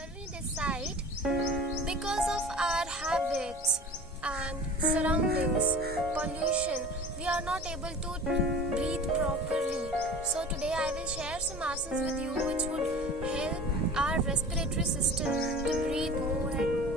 When we decide, because of our habits and surroundings, pollution, we are not able to breathe properly. So today I will share some asanas with you which would help our respiratory system to breathe more and more.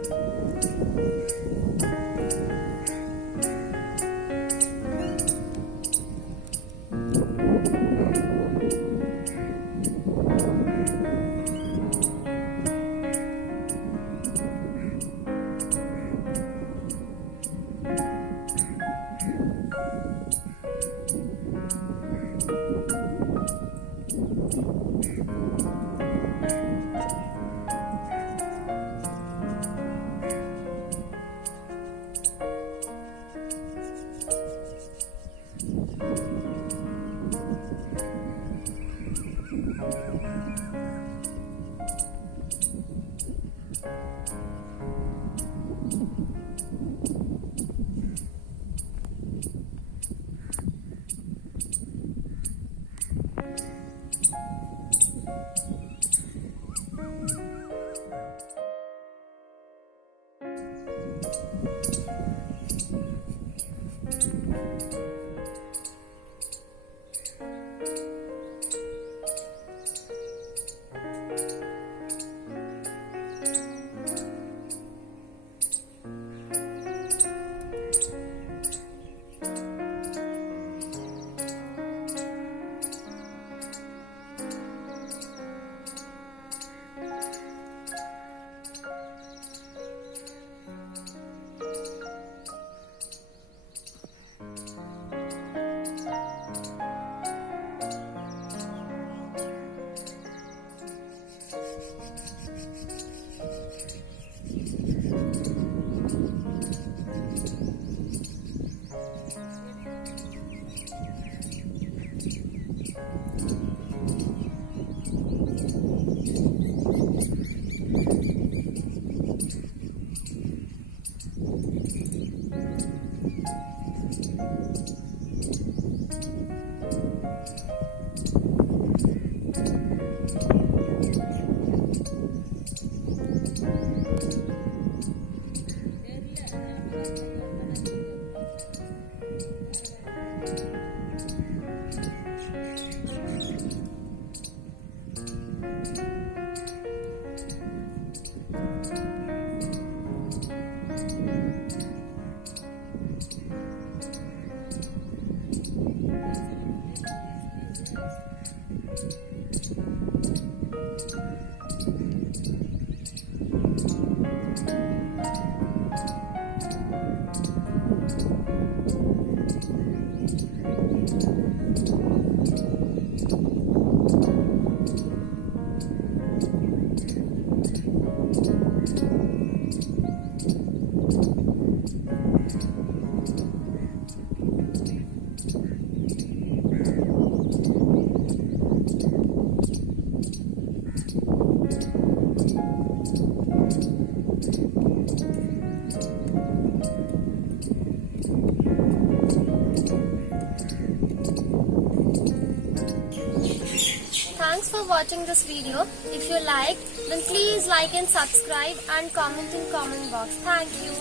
Thanks for watching this video. If you liked, then please like and subscribe and comment in comment box. Thank you.